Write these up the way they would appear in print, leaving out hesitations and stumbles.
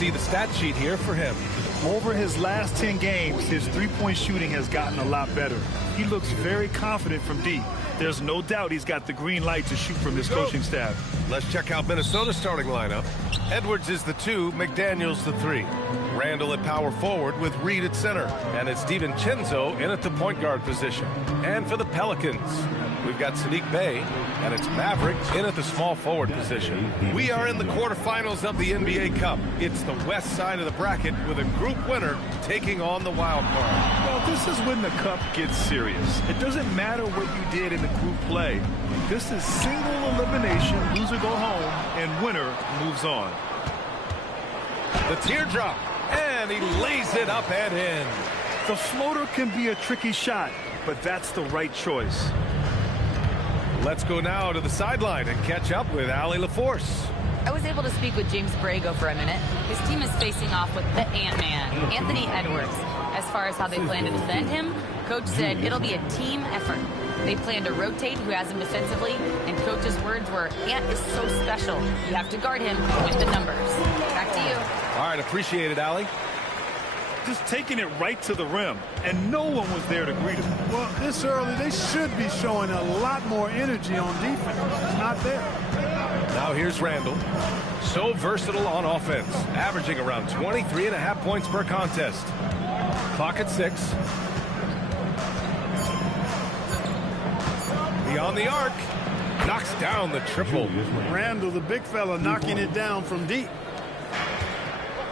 see the stat sheet here for him. Over his last 10 games, his three-point shooting has gotten a lot better. He looks very confident from deep. There's no doubt he's got the green light to shoot from his coaching staff. Let's check out Minnesota's starting lineup. Edwards is the 2, McDaniels the 3. Randall at power forward with Reed at center. And it's DiVincenzo in at the point guard position. And for the Pelicans, we've got Sadiq Bey, and it's Maverick in at the small forward position. We are in the quarterfinals of the NBA Cup. It's the west side of the bracket with a group winner taking on the wild card. Well, this is when the cup gets serious. It doesn't matter what you did in the group play. This is single elimination, loser go home, and winner moves on. The teardrop, and he lays it up and in. The floater can be a tricky shot, but that's the right choice. Let's go now to the sideline and catch up with Allie LaForce. I was able to speak with James Borrego for a minute. His team is facing off with the Ant-Man, Anthony Edwards. As far as how they plan to defend him, Coach said it'll be a team effort. They plan to rotate who has him defensively, and Coach's words were, Ant is so special. You have to guard him with the numbers. Back to you. All right, appreciate it, Allie. Just taking it right to the rim, and no one was there to greet him. Well, this early, they should be showing a lot more energy on defense. It's not there. Now here's Randall. So versatile on offense, averaging around 23.5 points per contest. Clock at 6. Beyond the arc. Knocks down the triple. Randall, the big fella, knocking it down from deep.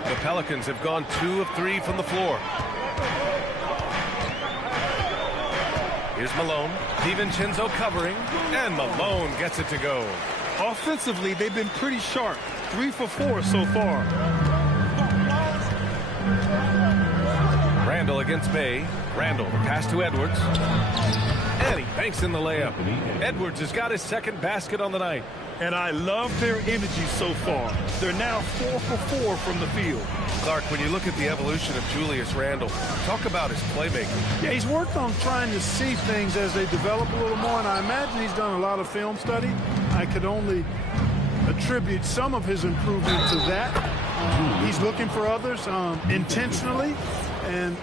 The Pelicans have gone 2 of 3 from the floor. Here's Malone. DiVincenzo covering, and Malone gets it to go. Offensively, they've been pretty sharp. 3 for 4 so far. Randall against Bey. Randall, the pass to Edwards. And he banks in the layup. Edwards has got his second basket on the night. And I love their energy so far. They're now 4 for 4 from the field. Clark, when you look at the evolution of Julius Randall, talk about his playmaking. Yeah, he's worked on trying to see things as they develop a little more, and I imagine he's done a lot of film study. I could only attribute some of his improvement to that. He's looking for others intentionally and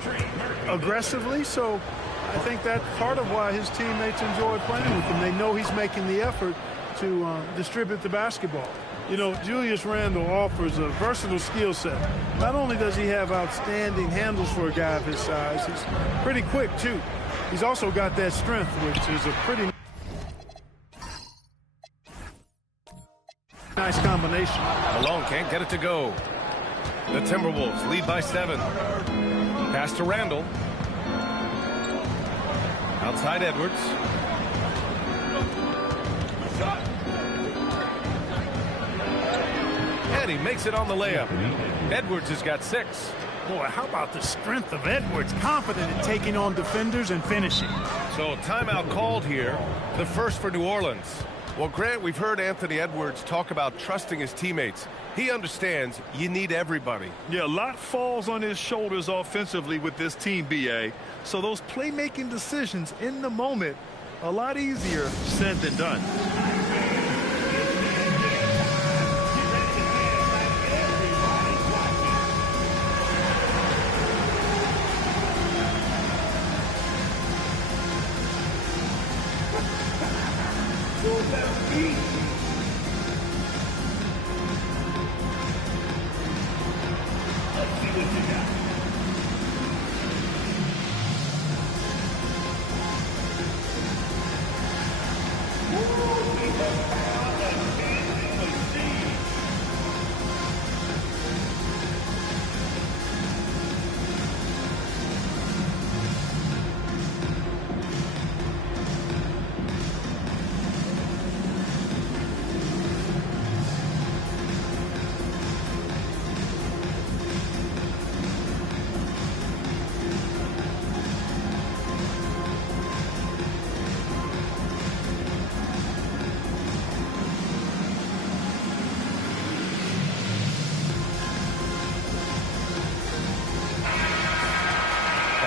aggressively, so I think that's part of why his teammates enjoy playing with him. They know he's making the effort to distribute the basketball. You know, Julius Randall offers a versatile skill set. Not only does he have outstanding handles for a guy of his size, he's pretty quick, too. He's also got that strength, which is a pretty nice combination. Malone can't get it to go. The Timberwolves lead by 7. Pass to Randall. Outside Edwards. And he makes it on the layup. Edwards has got 6. Boy, how about the strength of Edwards, confident in taking on defenders and finishing. So timeout called here, the first for New Orleans. Well, Grant, we've heard Anthony Edwards talk about trusting his teammates. He understands you need everybody. Yeah, a lot falls on his shoulders offensively with this team, B.A. So those playmaking decisions in the moment, a lot easier said than done.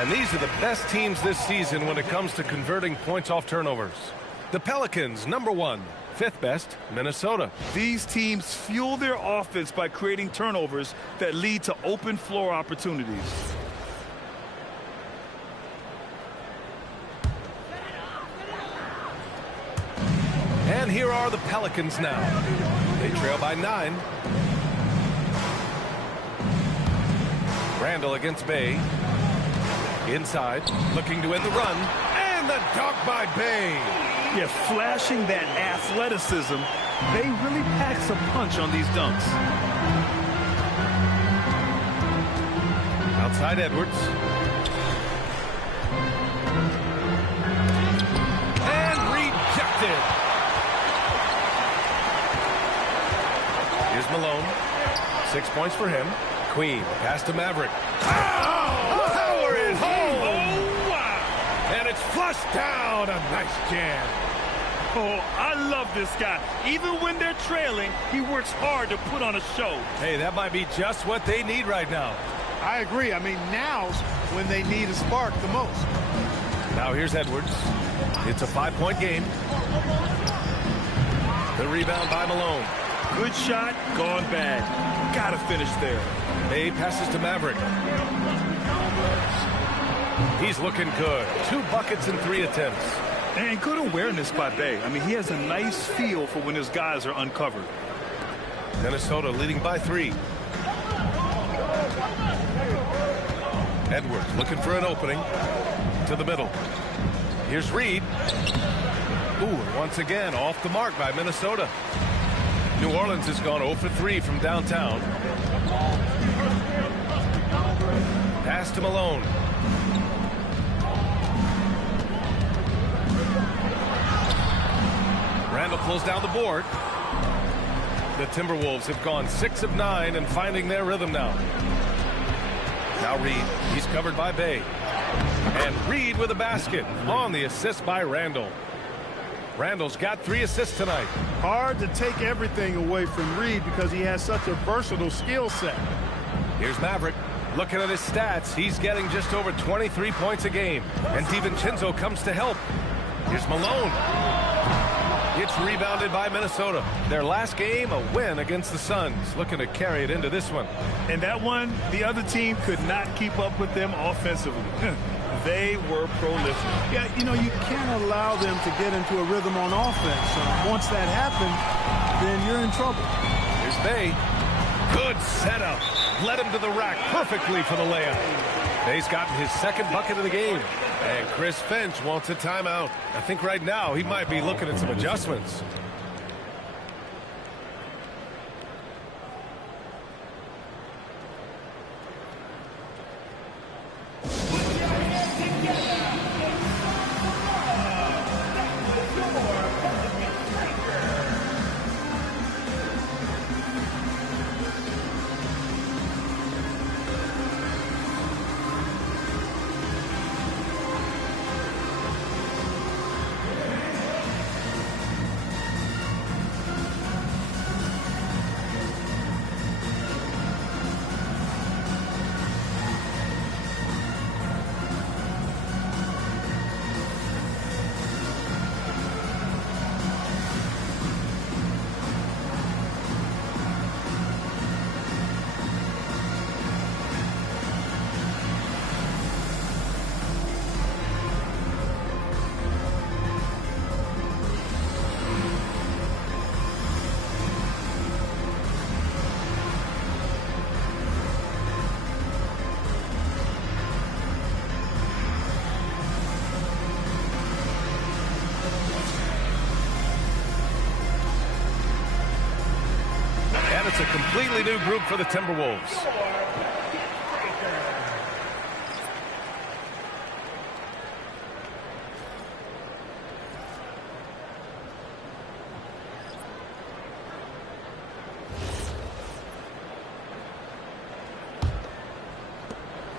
And these are the best teams this season when it comes to converting points off turnovers. The Pelicans, number 1. 5th best, Minnesota. These teams fuel their offense by creating turnovers that lead to open floor opportunities. And here are the Pelicans now. They trail by 9. Randall against Bay. Inside, looking to end the run. And the dunk by Bay. Yeah, flashing that athleticism. Bay really packs a punch on these dunks. Outside Edwards. And rejected. Here's Malone. 6 points for him. Queen, pass to Maverick. Oh! Power it home! Oh, wow! And it's flushed down. A nice jam. Oh, I love this guy. Even when they're trailing, he works hard to put on a show. Hey, that might be just what they need right now. I agree. I mean, now's when they need a spark the most. Now here's Edwards. It's a 5-point game. The rebound by Malone. Good shot, gone bad. Gotta finish there. Bay passes to Maverick. He's looking good. 2 buckets in 3 attempts. And good awareness by Bay. I mean, he has a nice feel for when his guys are uncovered. Minnesota leading by 3. Edwards looking for an opening. To the middle. Here's Reed. Ooh, once again off the mark by Minnesota. New Orleans has gone 0 for 3 from downtown. Pass to Malone. Randall pulls down the board. The Timberwolves have gone 6 of 9 and finding their rhythm now. Now Reed. He's covered by Bay. And Reed with a basket on the assist by Randall. Randall's got 3 assists tonight. Hard to take everything away from Reed because he has such a versatile skill set. Here's Maverick. Looking at his stats, he's getting just over 23 points a game. And DiVincenzo comes to help. Here's Malone. It's rebounded by Minnesota. Their last game, a win against the Suns. Looking to carry it into this one. And that one, the other team could not keep up with them offensively. They were prolific. Yeah, you know, you can't allow them to get into a rhythm on offense. Once that happens, then you're in trouble. Here's Bay. Good setup. Led him to the rack perfectly for the layup. Bay's gotten his 2nd bucket of the game. And Chris Finch wants a timeout. I think right now he might be looking at some adjustments. It's a completely new group for the Timberwolves.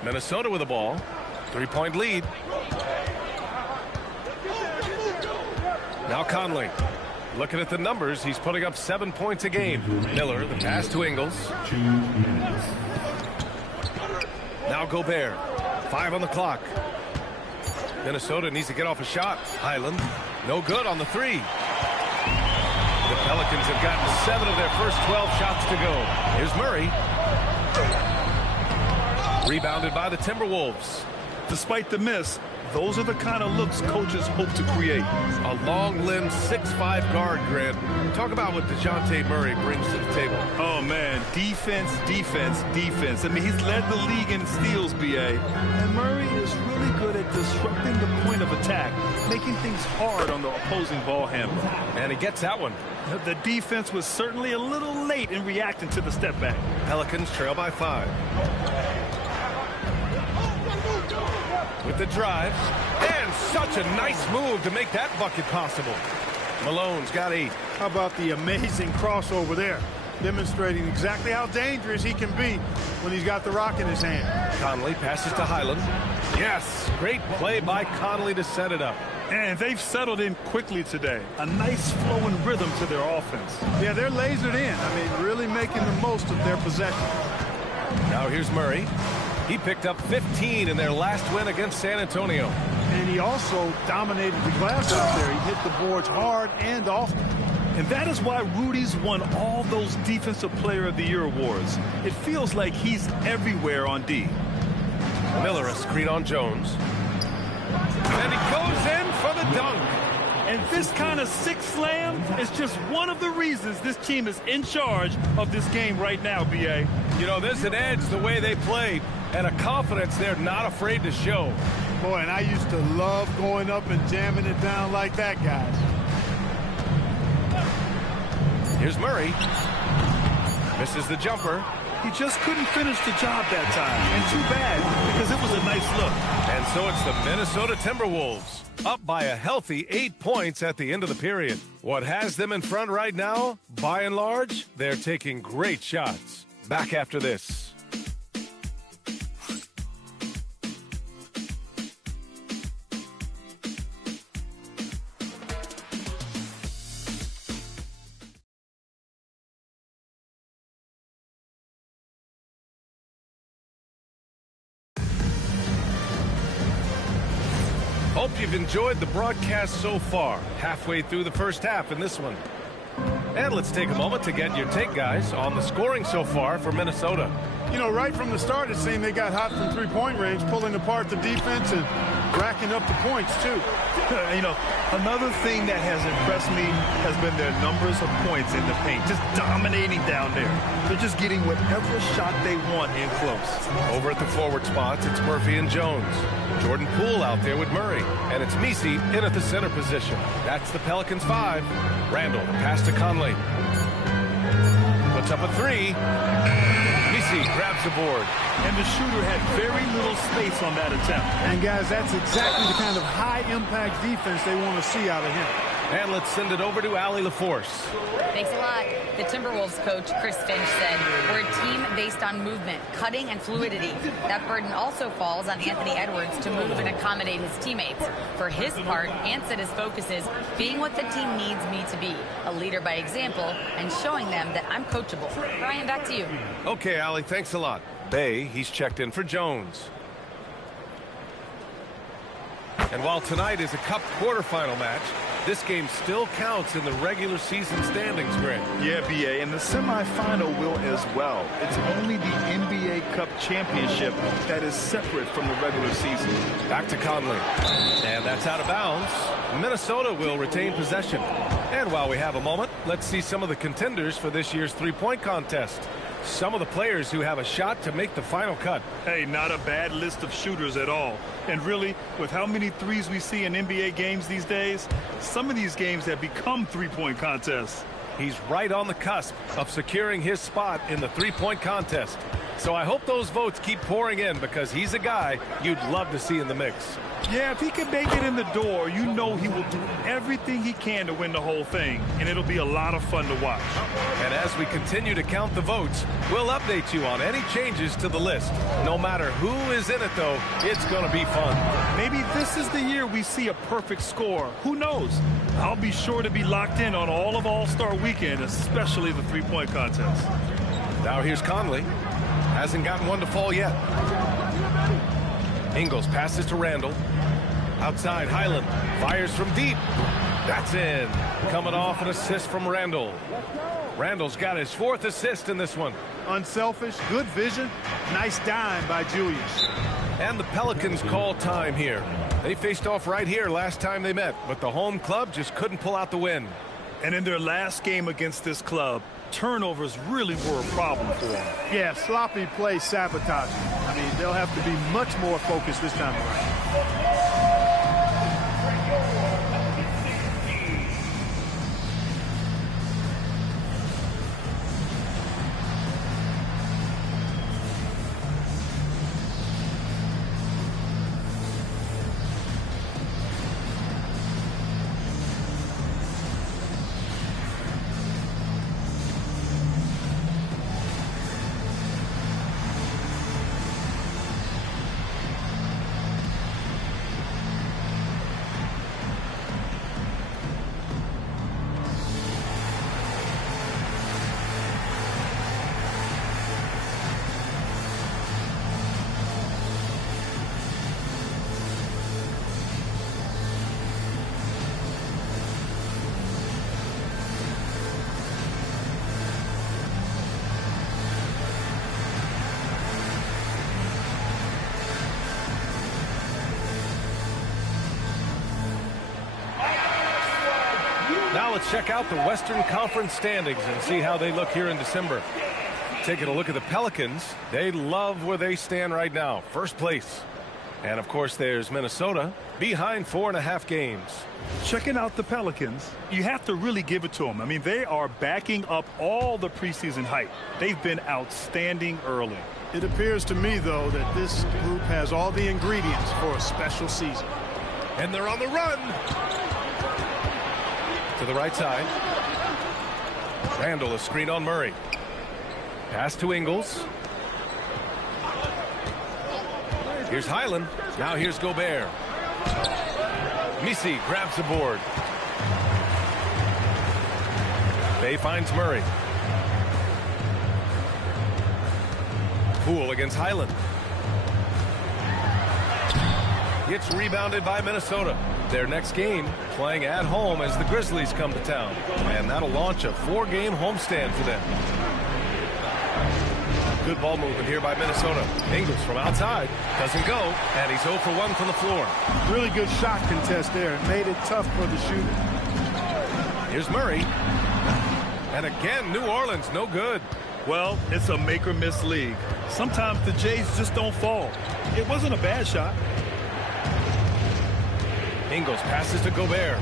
Minnesota with the ball. 3-point lead. Now Conley. Looking at the numbers, he's putting up 7 points a game. Miller, the pass to Ingles. Now Gobert. 5 on the clock. Minnesota needs to get off a shot. Highland No good on the three. The Pelicans have gotten 7 of their first 12 shots to go. Here's Murray. Rebounded by the Timberwolves. Despite the miss, those are the kind of looks coaches hope to create. A long-limbed 6'5" guard, Grant. Talk about what DeJounte Murray brings to the table. Oh, man. Defense, defense, defense. I mean, he's led the league in steals, B.A. And Murray is really good at disrupting the point of attack, making things hard on the opposing ball handler. And he gets that one. The defense was certainly a little late in reacting to the step back. Pelicans trail by 5. With the drive, and such a nice move to make that bucket possible. Malone's got 8. How about the amazing crossover there? Demonstrating exactly how dangerous he can be when he's got the rock in his hand. Conley passes to Highland. Yes, great play by Conley to set it up. And they've settled in quickly today. A nice flowing rhythm to their offense. Yeah, they're lasered in. I mean, really making the most of their possession. Now here's Murray. He picked up 15 in their last win against San Antonio. And he also dominated the glass out there. He hit the boards hard and often. And that is why Rudy's won all those Defensive Player of the Year awards. It feels like he's everywhere on D. Miller a screen on Jones. And he goes in for the dunk. And this kind of six slam is just one of the reasons this team is in charge of this game right now, B.A. You know, there's an edge the way they play and a confidence they're not afraid to show. Boy, and I used to love going up and jamming it down like that, guys. Here's Murray. Misses the jumper. He just couldn't finish the job that time. And too bad, because it was a nice look. And so it's the Minnesota Timberwolves, up by a healthy 8 points at the end of the period. What has them in front right now, by and large, they're taking great shots. Back after this. Hope you've enjoyed the broadcast so far. Halfway through the first half in this one. And let's take a moment to get your take, guys, on the scoring so far for Minnesota. You know, right from the start, it seemed they got hot from three-point range, pulling apart the defense and racking up the points, too. You know, another thing that has impressed me has been their numbers of points in the paint, just dominating down there. They're just getting whatever shot they want in close. Over at the forward spots, it's Murphy and Jones. Jordan Poole out there with Murray. And it's Misi in at the center position. That's the Pelicans 5. Randall, pass to Conley. Puts up a 3. Misi grabs the board. And the shooter had very little space on that attempt. And, guys, that's exactly the kind of high-impact defense they want to see out of him. And let's send it over to Allie LaForce. Thanks a lot. The Timberwolves coach, Chris Finch, said, we're a team based on movement, cutting, and fluidity. That burden also falls on Anthony Edwards to move and accommodate his teammates. For his part, Ant said his focus is being what the team needs me to be, a leader by example, and showing them that I'm coachable. Brian, back to you. Okay, Allie, thanks a lot. Bay, he's checked in for Jones. And while tonight is a Cup quarterfinal match, this game still counts in the regular season standings, Grant. Yeah, B.A., and the semifinal will as well. It's only the NBA Cup championship that is separate from the regular season. Back to Conley. And that's out of bounds. Minnesota will retain possession. And while we have a moment, let's see some of the contenders for this year's three-point contest. Some of the players who have a shot to make the final cut. Hey, not a bad list of shooters at all. And really, with how many threes we see in NBA games these days, some of these games have become three-point contests. He's right on the cusp of securing his spot in the three-point contest. So I hope those votes keep pouring in because he's a guy you'd love to see in the mix. Yeah, if he can make it in the door, you know he will do everything he can to win the whole thing, and it'll be a lot of fun to watch. And as we continue to count the votes, we'll update you on any changes to the list. No matter who is in it, though, it's going to be fun. Maybe this is the year we see a perfect score. Who knows? I'll be sure to be locked in on all of All-Star Weekend, especially the three-point contest. Now here's Conley. Hasn't gotten one to fall yet. Ingles passes to Randall. Outside, Highland fires from deep. That's in. Coming off an assist from Randall. Randall's got his 4th assist in this one. Unselfish, good vision, nice dime by Julius. And the Pelicans call time here. They faced off right here last time they met, but the home club just couldn't pull out the win. And in their last game against this club, turnovers really were a problem for them. Yeah, sloppy play sabotaging. I mean, they'll have to be much more focused this time around. Now let's check out the Western Conference standings and see how they look here in December. Taking a look at the Pelicans, they love where they stand right now. First place. And, of course, there's Minnesota behind 4.5 games. Checking out the Pelicans, you have to really give it to them. I mean, they are backing up all the preseason hype. They've been outstanding early. It appears to me, though, that this group has all the ingredients for a special season. And they're on the run. To the right side. Randall, a screen on Murray. Pass to Ingles. Here's Highland. Now here's Gobert. Misi grabs the board. Bay finds Murray. Poole against Highland. It's rebounded by Minnesota. Their next game playing at home as the Grizzlies come to town. And that'll launch a 4-game homestand for them. Good ball movement here by Minnesota. Ingles from outside. Doesn't go. And he's 0 for 1 from the floor. Really good shot contest there. It made it tough for the shooter. Here's Murray. And again, New Orleans, no good. Well, it's a make-or-miss league. Sometimes the Jays just don't fall. It wasn't a bad shot. Ingles passes to Gobert.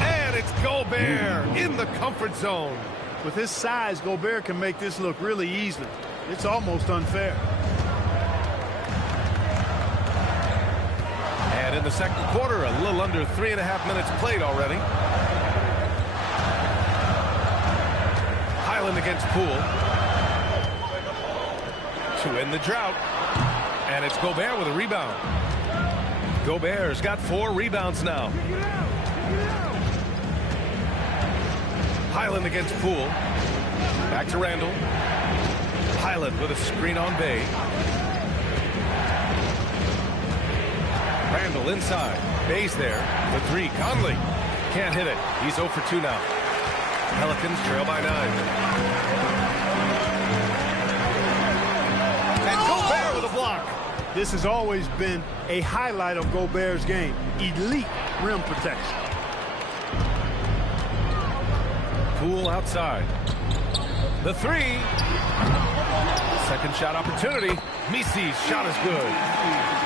And it's Gobert in the comfort zone. With his size, Gobert can make this look really easily. It's almost unfair. And in the second quarter, a little under 3.5 minutes played already. Highland against Poole. To end the drought. And it's Gobert with a rebound. Gobert's got 4 rebounds now. Highland against Poole. Back to Randall. Highland with a screen on Bay. Randall inside. Bay's there. The 3. Conley can't hit it. He's 0 for 2 now. Pelicans trail by 9. And Gobert with a block. This has always been a highlight of Gobert's game. Elite rim protection. Poole outside. The 3. Second shot opportunity. Misi's shot is good.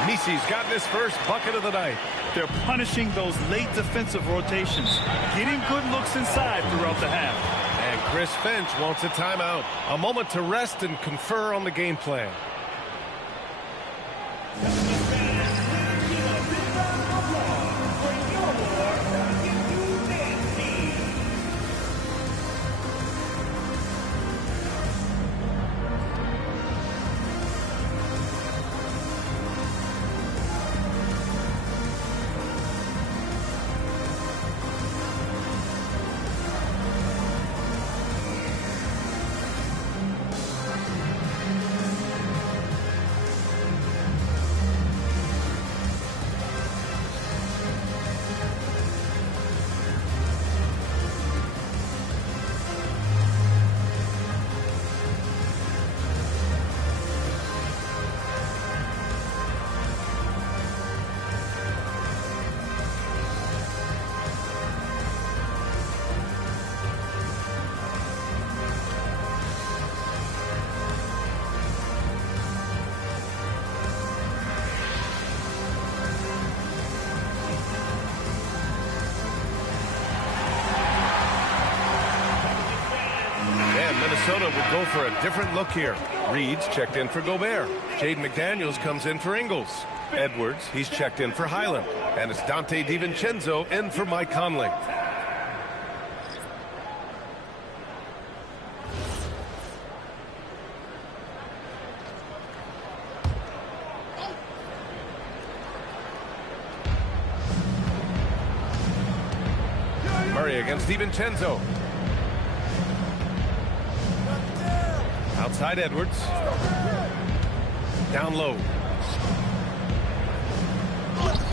Misi's gotten his first bucket of the night. They're punishing those late defensive rotations, getting good looks inside throughout the half. And Chris Finch wants a timeout. A moment to rest and confer on the game plan. Minnesota would go for a different look here. Reed's checked in for Gobert. Jaden McDaniels comes in for Ingles. Edwards, he's checked in for Highland. And it's Dante DiVincenzo in for Mike Conley. Murray against DiVincenzo. Outside Edwards. Down low.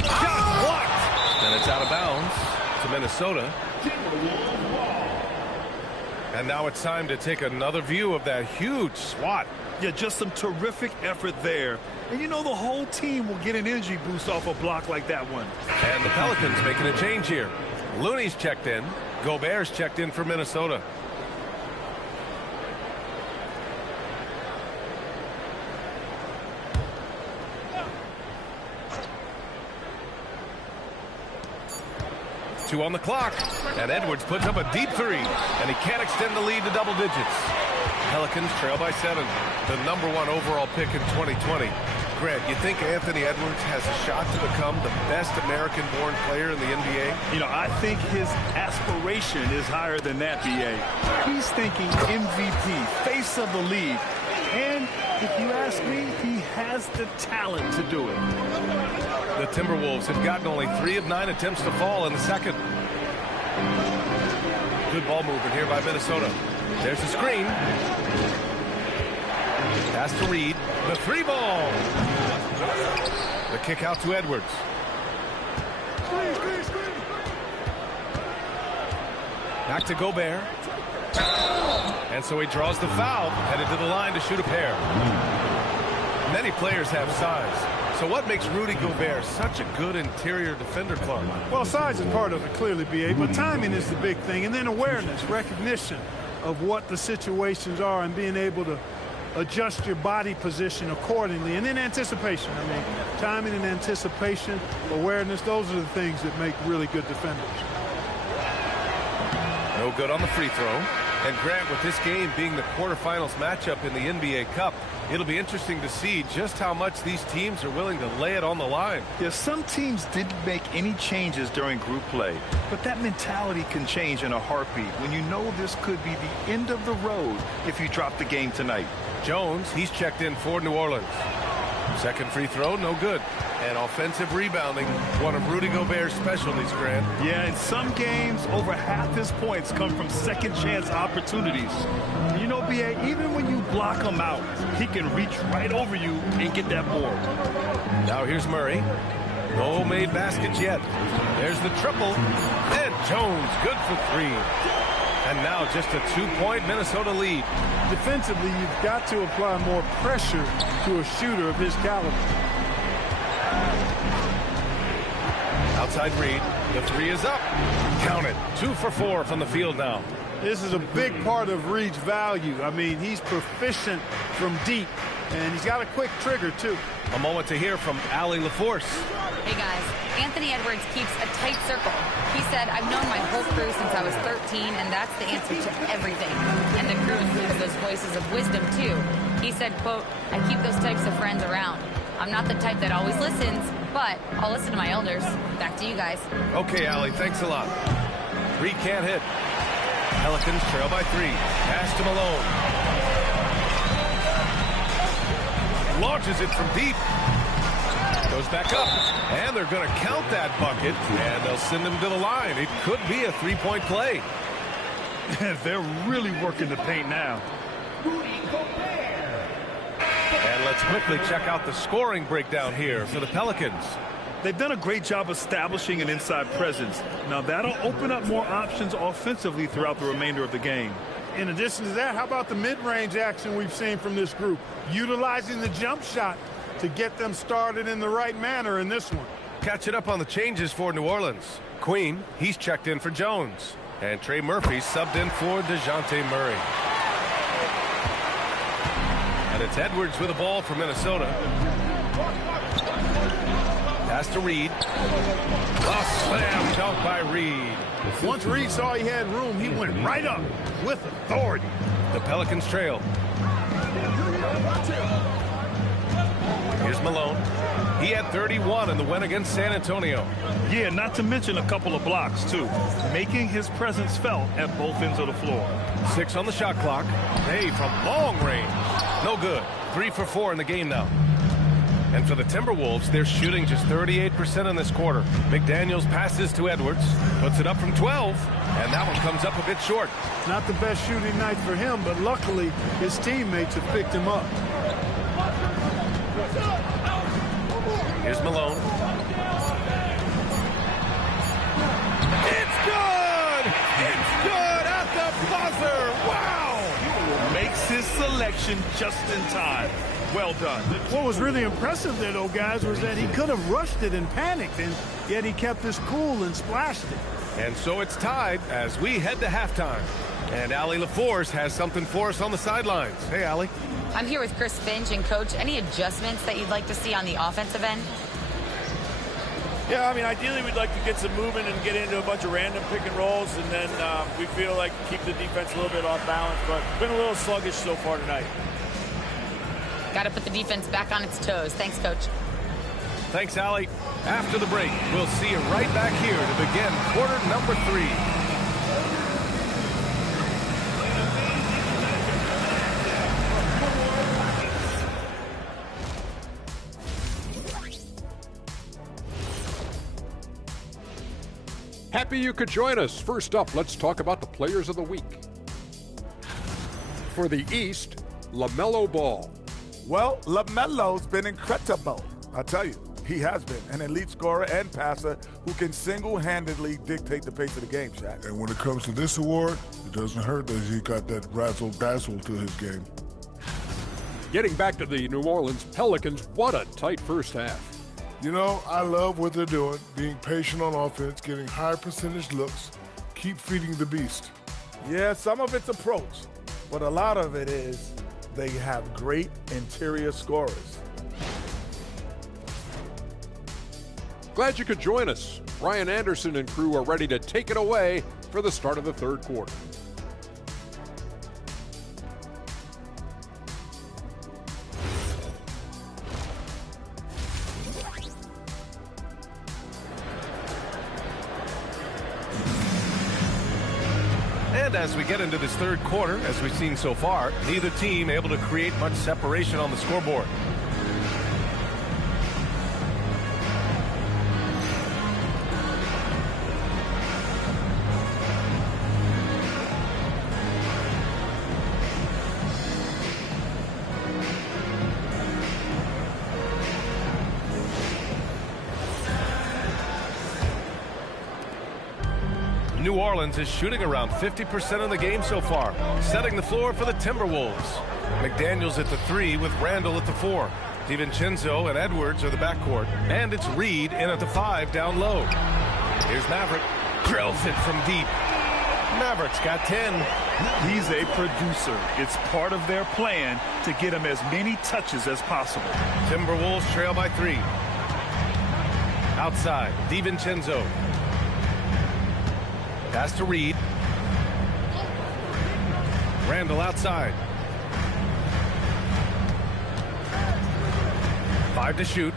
Shot blocked. And it's out of bounds to Minnesota. And now it's time to take another view of that huge swat. Yeah, just some terrific effort there. And you know the whole team will get an energy boost off a block like that one. And the Pelicans making a change here. Looney's checked in. Gobert's checked in for Minnesota. Two on the clock. And Edwards puts up a deep three. And he can't extend the lead to double digits. Pelicans trail by 7. The #1 overall pick in 2020. Greg, you think Anthony Edwards has a shot to become the best American-born player in the NBA? You know, I think his aspiration is higher than that, B.A. He's thinking MVP, face of the league. And if you ask me, he has the talent to do it. The Timberwolves have gotten only 3 of 9 attempts to fall in the second. Good ball movement here by Minnesota. There's the screen. Pass to Reed. The 3 ball. The kick out to Edwards. Back to Gobert. And so he draws the foul, headed to the line to shoot a pair. Many players have size. So what makes Rudy Gobert such a good interior defender, Clark? Well, size is part of it, clearly, B.A., but timing is the big thing. And then awareness, recognition of what the situations are and being able to adjust your body position accordingly. And then anticipation. I mean, timing and anticipation, awareness, those are the things that make really good defenders. No good on the free throw. And Grant, with this game being the quarterfinals matchup in the NBA Cup, it'll be interesting to see just how much these teams are willing to lay it on the line. Yeah, some teams didn't make any changes during group play, but that mentality can change in a heartbeat when you know this could be the end of the road if you drop the game tonight. Jones, he's checked in for New Orleans. Second free throw, no good. And offensive rebounding, one of Rudy Gobert's specialties, Grant. Yeah, in some games, over half his points come from second-chance opportunities. You know, B.A., even when you block him out, he can reach right over you and get that board. Now here's Murray. No made baskets yet. There's the triple. And Jones, good for 3. And now just a 2-point Minnesota lead. Defensively, you've got to apply more pressure to a shooter of his caliber. Outside Reed. The 3 is up. Count it. 2 for 4 from the field now. This is a big part of Reed's value. I mean, he's proficient from deep, and he's got a quick trigger, too. A moment to hear from Allie LaForce. Hey, guys. Anthony Edwards keeps a tight circle. He said, I've known my whole crew since I was 13, and that's the answer to everything. And the crew includes those voices of wisdom, too. He said, quote, I keep those types of friends around. I'm not the type that always listens, but I'll listen to my elders. Back to you guys. Okay, Allie, thanks a lot. Reed can't hit. Pelicans trail by 3. Pass to Malone. Launches it from deep. Goes back up. And they're going to count that bucket. And they'll send him to the line. It could be a 3-point play. They're really working the paint now. And let's quickly check out the scoring breakdown here for the Pelicans. They've done a great job establishing an inside presence. Now that'll open up more options offensively throughout the remainder of the game. In addition to that, how about the mid-range action we've seen from this group? Utilizing the jump shot to get them started in the right manner in this one. Catching up on the changes for New Orleans. Queen, he's checked in for Jones. And Trey Murphy subbed in for DeJounte Murray. And it's Edwards with the ball for Minnesota. Pass to Reed. A slam dunk by Reed. Once Reed saw he had room, he went right up with authority. The Pelicans trail. Here's Malone. He had 31 in the win against San Antonio. Yeah, not to mention a couple of blocks, too, making his presence felt at both ends of the floor. 6 on the shot clock. Hey, from long range. No good. 3 for 4 in the game now. And for the Timberwolves, they're shooting just 38% in this quarter. McDaniels passes to Edwards, puts it up from 12, and that one comes up a bit short. Not the best shooting night for him, but luckily his teammates have picked him up. Here's Malone. It's good! It's good at the buzzer! Wow! Makes his selection just in time. Well done. What was really impressive there, though, guys, was that he could have rushed it and panicked, and yet he kept his cool and splashed it. And so it's tied as we head to halftime. And Allie LaForce has something for us on the sidelines. Hey, Allie. I'm here with Chris Finch, and Coach, any adjustments that you'd like to see on the offensive end? Yeah, I mean, ideally we'd like to get some movement and get into a bunch of random pick and rolls, and then we feel like keep the defense a little bit off balance, but been a little sluggish so far tonight. Got to put the defense back on its toes. Thanks, Coach. Thanks, Allie. After the break, we'll see you right back here to begin quarter number 3. Happy you could join us. First up, let's talk about the players of the week. For the East, LaMelo Ball. Well, LaMelo's been incredible. I tell you, he has been an elite scorer and passer who can single-handedly dictate the pace of the game, Shaq. And when it comes to this award, it doesn't hurt that he got that razzle-dazzle to his game. Getting back to the New Orleans Pelicans, what a tight first half. You know, I love what they're doing, being patient on offense, getting high percentage looks, keep feeding the beast. Yeah, some of it's approach, but a lot of it is they have great interior scorers. Glad you could join us. Brian Anderson and crew are ready to take it away for the start of the third quarter. And as we get into this third quarter, as we've seen so far, neither team able to create much separation on the scoreboard. New Orleans is shooting around 50% in the game so far, setting the floor for the Timberwolves. McDaniels at the 3 with Randall at the 4. DiVincenzo and Edwards are the backcourt, and it's Reed in at the 5 down low. Here's Maverick, drills it from deep. Maverick's got 10. He's a producer. It's part of their plan to get him as many touches as possible. Timberwolves trail by 3. Outside, DiVincenzo. Pass to Reed. Randall outside. 5 to shoot.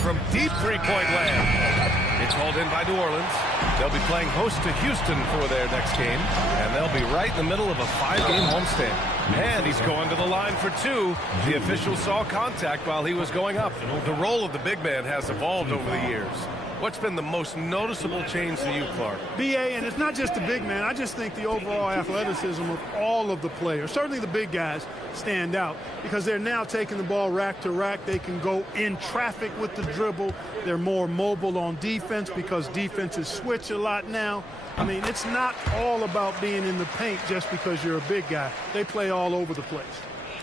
From deep three-point land. It's hauled in by New Orleans. They'll be playing host to Houston for their next game, and they'll be right in the middle of a 5-game homestand. And he's going to the line for 2. The official saw contact while he was going up. The role of the big man has evolved over the years. What's been the most noticeable change to you, Clark? B.A., and it's not just the big man. I just think the overall athleticism of all of the players, certainly the big guys, stand out because they're now taking the ball rack to rack. They can go in traffic with the dribble. They're more mobile on defense because defenses switch a lot now. I mean, it's not all about being in the paint just because you're a big guy. They play all over the place.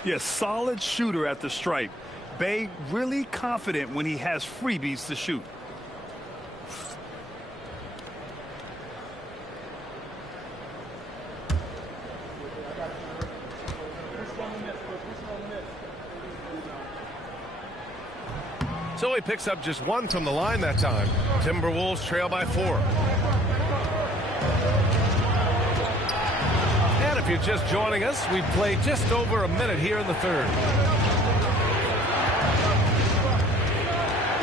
Yes, solid shooter at the stripe. Bay really confident when he has freebies to shoot. So he picks up just 1 from the line that time. Timberwolves trail by 4. If you're just joining us, we've played just over a minute here in the third.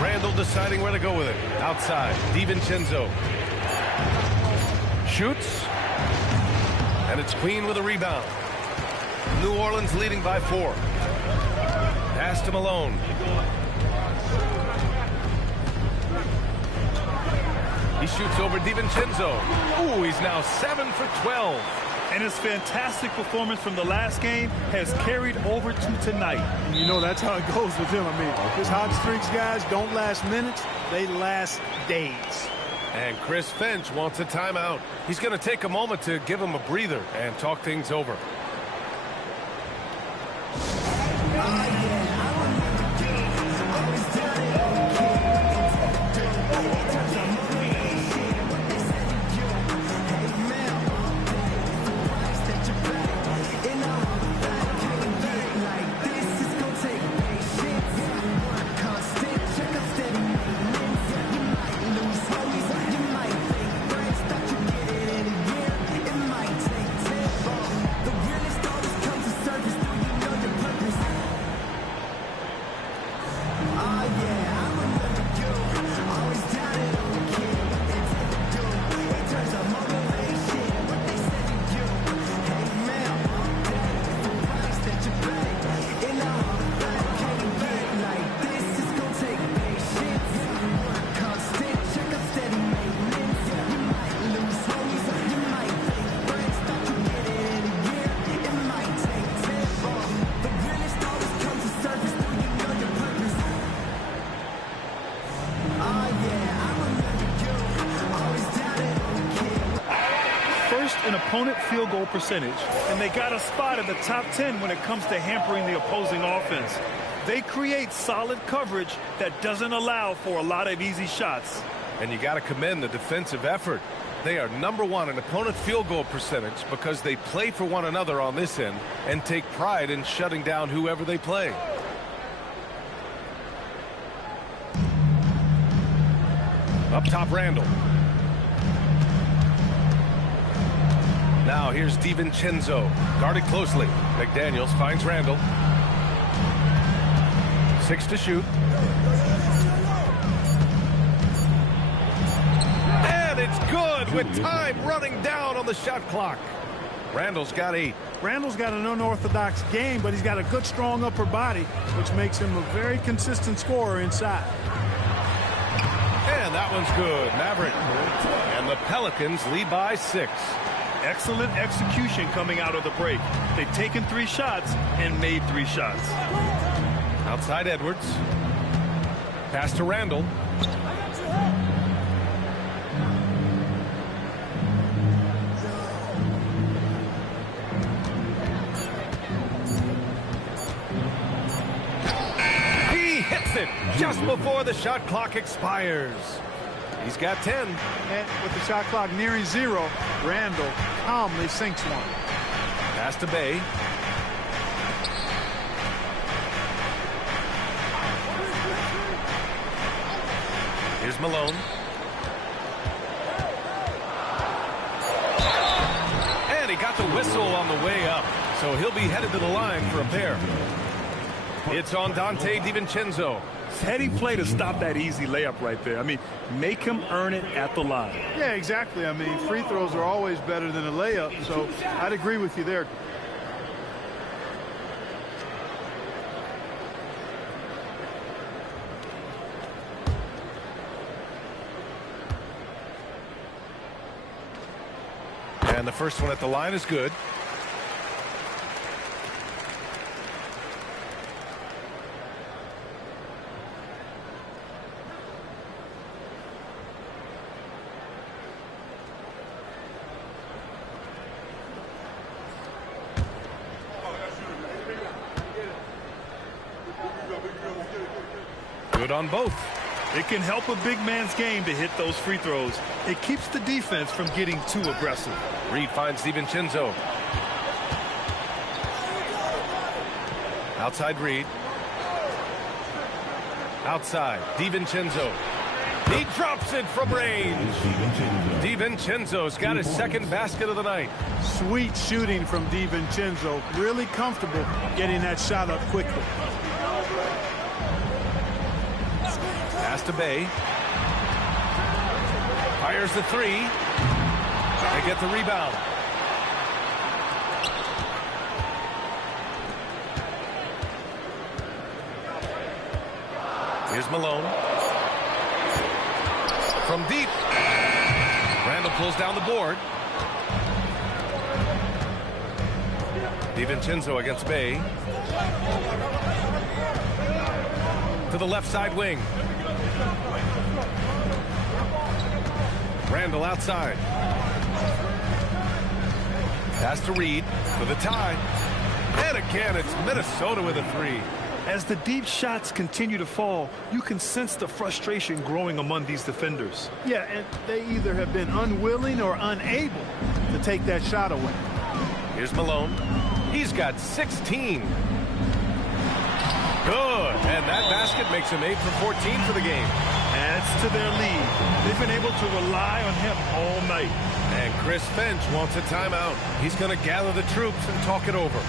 Randall deciding where to go with it. Outside, DiVincenzo. Shoots. And it's Queen with a rebound. New Orleans leading by 4. Pass to Malone. He shoots over DiVincenzo. Ooh, he's now 7 for 12. And his fantastic performance from the last game has carried over to tonight. And you know, that's how it goes with him. I mean, his hot streaks, guys, don't last minutes. They last days. And Chris Finch wants a timeout. He's going to take a moment to give him a breather and talk things over. An opponent field goal percentage, and they got a spot in the top 10 when it comes to hampering the opposing offense. They create solid coverage that doesn't allow for a lot of easy shots. And you got to commend the defensive effort. They are #1 in opponent field goal percentage because they play for one another on this end and take pride in shutting down whoever they play. Up top, Randall. Now here's DiVincenzo, guarded closely. McDaniels finds Randall. 6 to shoot. And it's good with time running down on the shot clock. Randall's got 8. Randall's got an unorthodox game, but he's got a good, strong upper body, which makes him a very consistent scorer inside. And that one's good. Maverick. And the Pelicans lead by 6. Excellent execution coming out of the break. They've taken 3 shots and made 3 shots. Outside Edwards. Pass to Randall. He hits it just before the shot clock expires. He's got 10. And with the shot clock nearing 0, Randall calmly sinks one. Pass to Bay. Here's Malone. And he got the whistle on the way up, so he'll be headed to the line for a pair. It's on Dante DiVincenzo. Heady play to stop that easy layup right there. I mean, make him earn it at the line. Yeah, exactly. I mean, free throws are always better than a layup, so I'd agree with you there. And the first one at the line is good. Good on both. It can help a big man's game to hit those free throws. It keeps the defense from getting too aggressive. Reed finds DiVincenzo. Outside Reed. Outside DiVincenzo. He drops it from range. DiVincenzo's got his second basket of the night. Sweet shooting from DiVincenzo. Really comfortable getting that shot up quickly. Pass to Bay. Fires the three. They get the rebound. Here's Malone. From deep. Randall pulls down the board. DiVincenzo against Bay. To the left side wing. Randall outside. Pass to Reed for the tie. And again, it's Minnesota with a three. As the deep shots continue to fall, you can sense the frustration growing among these defenders. Yeah, and they either have been unwilling or unable to take that shot away. Here's Malone. He's got 16. Good. And that basket makes him 8 for 14 for the game. Adds to their lead. They've been able to rely on him all night. And Chris Finch wants a timeout. He's going to gather the troops and talk it over.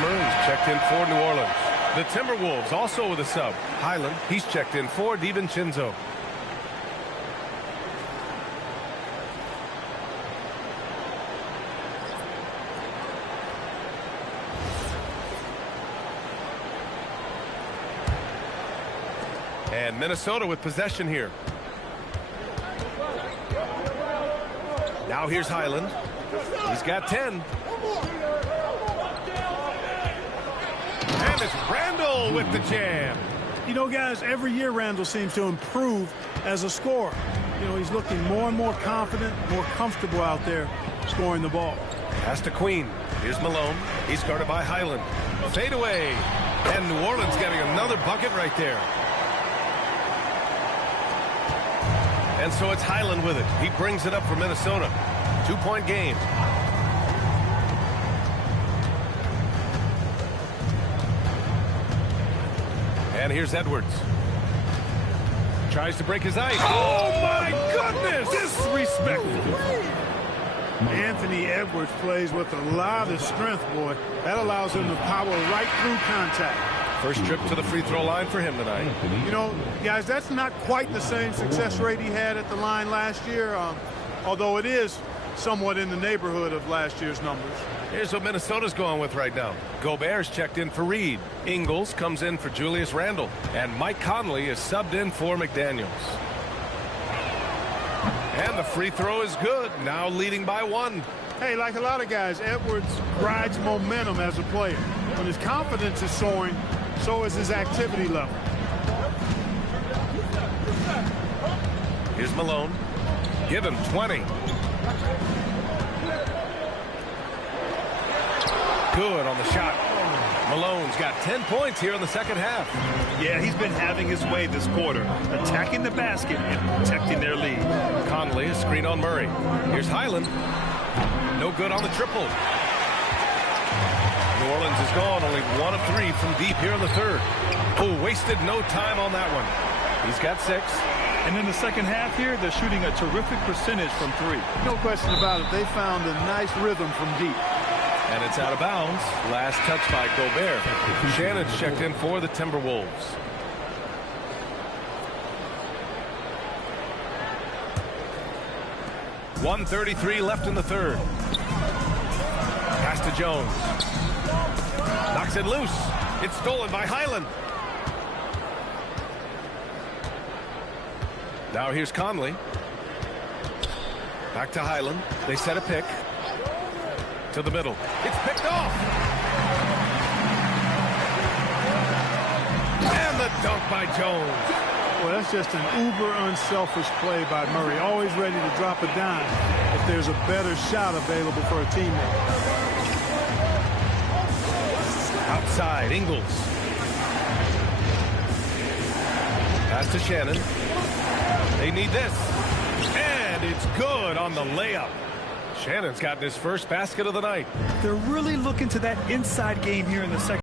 Murray's checked in for New Orleans. The Timberwolves also with a sub. Highland, he's checked in for DiVincenzo. And Minnesota with possession here. Now here's Highland. He's got 10. And it's Randall with the jam. You know, guys, every year Randall seems to improve as a scorer. You know, he's looking more and more confident, more comfortable out there scoring the ball. Pass to Queen. Here's Malone. He's guarded by Highland. Fade away. And New Orleans getting another bucket right there. And so it's Highland with it. He brings it up for Minnesota. 2-point game. And here's Edwards. Tries to break his ice. Oh, my goodness! Disrespectful. Anthony Edwards plays with a lot of strength, boy. That allows him to power right through contact. First trip to the free throw line for him tonight. You know, guys, that's not quite the same success rate he had at the line last year, although it is somewhat in the neighborhood of last year's numbers. Here's what Minnesota's going with right now. Gobert's checked in for Reed. Ingles comes in for Julius Randle. And Mike Conley is subbed in for McDaniels. And the free throw is good. Now leading by 1. Hey, like a lot of guys, Edwards rides momentum as a player. When his confidence is soaring, so is his activity level. Here's Malone. Give him 20. Good on the shot. Malone's got 10 points here in the second half. Yeah, he's been having his way this quarter, attacking the basket and protecting their lead. Conley, a screen on Murray. Here's Highland. No good on the triple. New Orleans is gone, only 1 of 3 from deep here in the third. Oh, wasted no time on that one. He's got 6. And in the second half here, they're shooting a terrific percentage from three. No question about it. They found a nice rhythm from deep. And it's out of bounds. Last touch by Gobert. Shannon's checked in for the Timberwolves. .133 left in the third. Pass to Jones. Knocks it loose. It's stolen by Highland. Now here's Conley. Back to Highland. They set a pick. To the middle. It's picked off. And the dunk by Jones. Well, that's just an uber unselfish play by Murray. Always ready to drop a dime if there's a better shot available for a teammate. Outside, Ingles. Pass to Shannon. They need this. And it's good on the layup. Shannon's gotten his first basket of the night. They're really looking to that inside game here in the second.